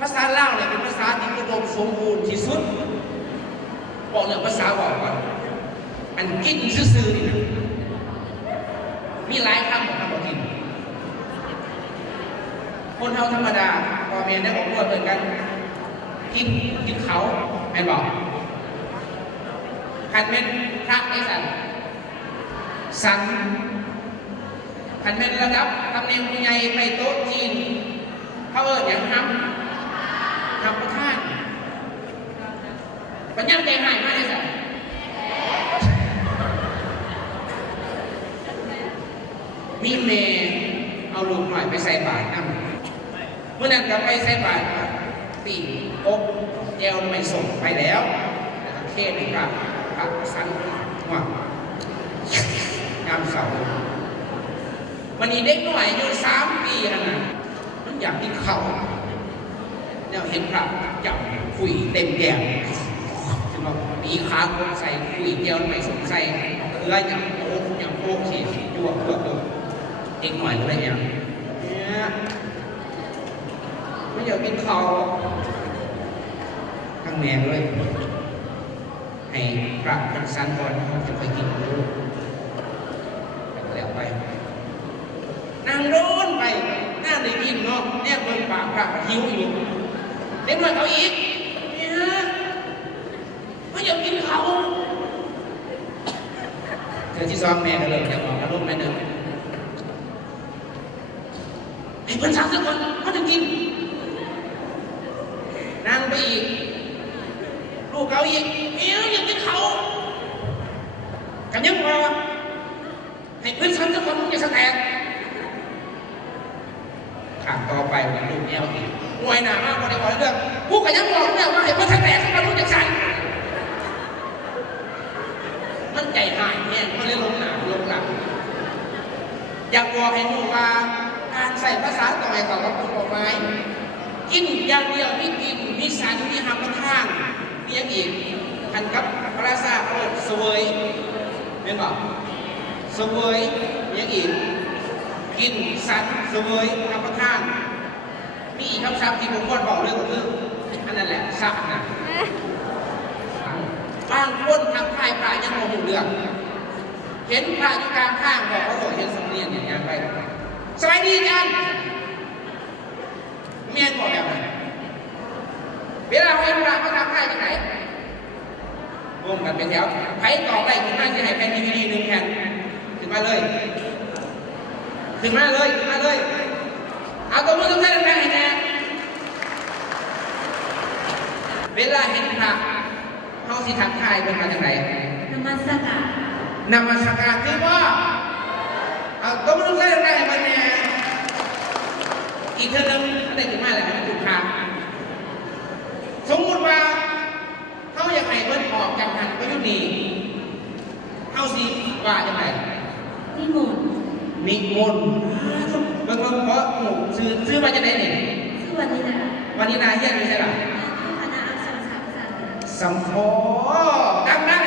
ภาษาลาวเนี่ยเป็นภาษาที่อุดมสมบูรณ์ที่สุดบอกเรื่องภาษาบอกก่อนอันกินซื่อๆนี่นะมีหลายคำของคำว่ากินคนเท่าธรรมดาพอเมียได้อบรมเหมือนกันกินเขาไม่บอกขันเป็นพระไอ้สันขันเป็นระดับตำแหน่งผู้ใหญ่ในโต๊ะจีนเขาอย่างทำประทานปัญญาใจหายมากเลยสันมีเมย์เอาลูกหน่อยไปใส่บาตรนั่งเมื่อนั้นก็ไปใส่บาตรตีอบแก้วไม่ส่งไปแล้วแต่เทศนี่ครับพระสันว่างามเสาวันนี้เด็กหน่อยอายุ3 ปีนะมันอยากกินข้าวเนี่ยเห็นพระจับคุยเต็มแก้วจะมาปีขาคนใส่คุยแก้วไม่ส่งใส่เคืออย่างโป๊กเฉียดยั่วเพื่อตัวเด็กหน่อยอะไรอย่างเนี่ยไม่อยากกินข้าวทั้งแม่เลยให้พระเป็นสันก่อนเขาจะไปกินลูกแล้วไปนั่งโดนไปน่าได้ยินเนาะเนี่ยเบิ่งปากพระหิวอยู่เด็กหน่อยเขาอีกเนี่ยไม่อยากกินข้าวเธอที่ซ้อมแม่ก็เลยอยากบอกกับลูกแม่เดิมให้เพื่อนสั่งสักคนเขาจะกินนั่งไปอีกลูกเขาอีกอยากกินเขากันยังพอให้เพื่อนสั่งสักคนมึงจะสแตกข่างต่อไปวันลูกแอลอีกงวยหนามากกว่าในวันเรื่องผู้กันยังบอกเนี่ยว่าให้เพื่อนสแตกสักคนมึงจะสั่งมันใจหายเนี่ยมันเลยลงหนาลงหลังอยากบอกให้หนูว่าการใส่ภาษาต่อยกับคนออกไม้กินอย่างเดียวไม่กินมีสารมีหามประทานมีอย่างอีกพันกับพระราชาโคตรสวยเป็นบอกสวยอย่างอีกกินสันสวยหามประทานมีอีกคำศัพท์ที่ผมควรบอกเรื่องคืออันนั้นแหละสักนะบางคนทำทายพระยังมองอยู่เรื่องเห็นพระอยู่กลางข้างบอกเขาบอกเห็นสำเนียงอย่างนี้ไปสวัสดีจันเมียนบอกแบบไหนเวลาเห็นพระเขาทำทายที่ไหนรวมกันเป็นแถวไผ่ต่อไปขึ้นมาที่ไหนแผ่นDVD 1 แผ่นขึ้นมาเลยเอาตัวมือต้องใช้แรงๆให้แน่เวลาเห็นพระเขาสิทักทายเป็นมาจากไหนนมัสการคือว่าเอาตัวมือต้องใช้แรงๆให้มันแน่อีกเท่านึงอะไรขึ้นมาอะไรให้มันถูกทางสมมติว่าเขาอยากให้เพิ่นออกจากหันก็ยุติเขาสิว่าจากไหนนิมนต์เบิ่งเพราะหนูซื้อมาจากไหนเนี่ยซื้อวันนี้นาเฮียนไม่ใช่หรอคณะอักษรศาสตร์สัมโพดังนั้น